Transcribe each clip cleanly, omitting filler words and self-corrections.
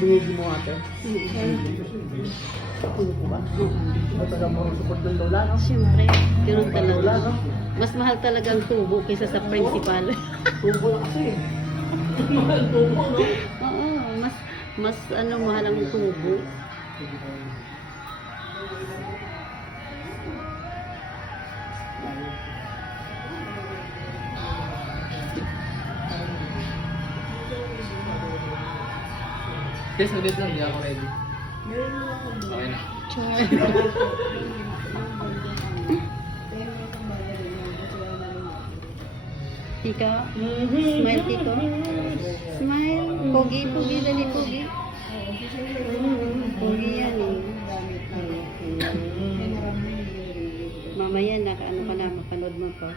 Bungigi mo ate. Ano po ba? Mataga mo rin support ng lola, no? Siyempre, ganun Lola, talaga. no? Mas mahal talaga ang tubo kaysa sa principal. Tubo na kasi. Mahal tubo, no? Oo, mas ano, mahal ang tubo. Guys, ulit lang, hindi ako ready. Okay na. Ika, smile Tiko. Smile. Pogi, pogi, dali pogi. Pogi yan eh. Mamaya ano ka na, mapanood mo pa.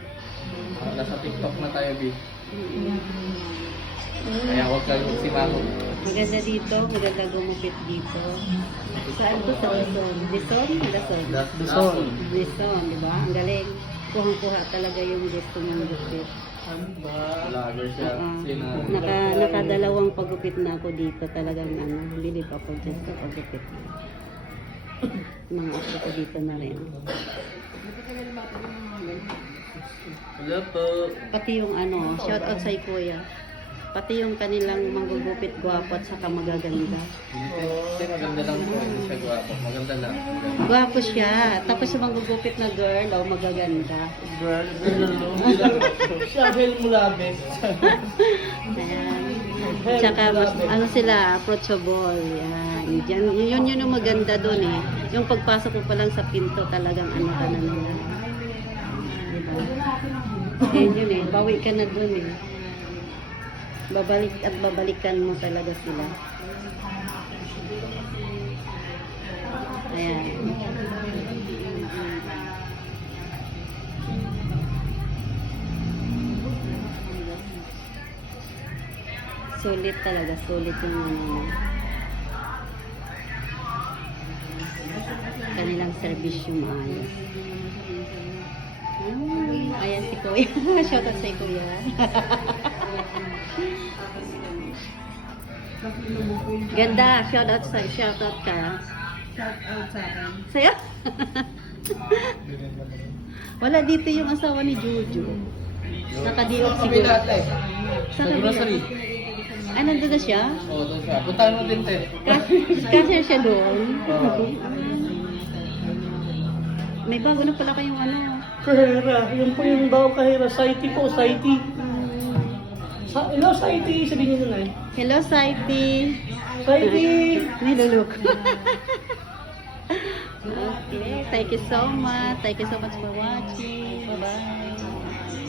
Nasa TikTok na tayo, B. Kaya huwag kang magsimako. Maganda dito, maganda gumupit dito. Saan to sa Luzon? Luzon? Luzon. Luzon. Luzon, di ba? Ang galing. Kuhang-kuha talaga yung gusto mong gupit. Vlogger siya. Sina... Nakadalawang pagupit na ako dito. Talagang bilib ako dyan sa pagupit. Mga ako ko dito na rin. Hello po. Pati yung shout out sa kuya. Pati yung kanilang manggugupit gwapo at saka magaganda. Hindi maganda lang po. Hindi siya gwapo. Maganda lang. Gwapo siya. Tapos yung manggugupit na girl, magaganda. Girl, siya, hell mo labi. Ayan. Tsaka mas, sila, approachable. Yan. Yun yung maganda dun eh. Yung pagpasok ko pa lang sa pinto, talagang ka na nila. Diba? Yun eh. Bawi ka na dun eh. Babalik at babalikan mo talaga sila. Ayan. Sulit talaga, sulit yung kanilang service yung maayos. Ayan si Kuya. Shout out sa Kuya. Ganda, shout out ka. Shout out sa akin. Saya? Wala dito yung asawa ni Jojo. Nakadiok siguro. Sa grocery. Ay, nandun na siya? Oo, doon siya. Puntahan mo din, Ted. Kasi siya doon. May bago na pala kayong Kahira, yun po yung daw kahira. Saiti po, Saiti. Hello, Saiti. Sabihin niyo na eh. Hello, Saiti. Saiti! Nilulok. Okay, thank you so much. Thank you so much for watching. Bye-bye.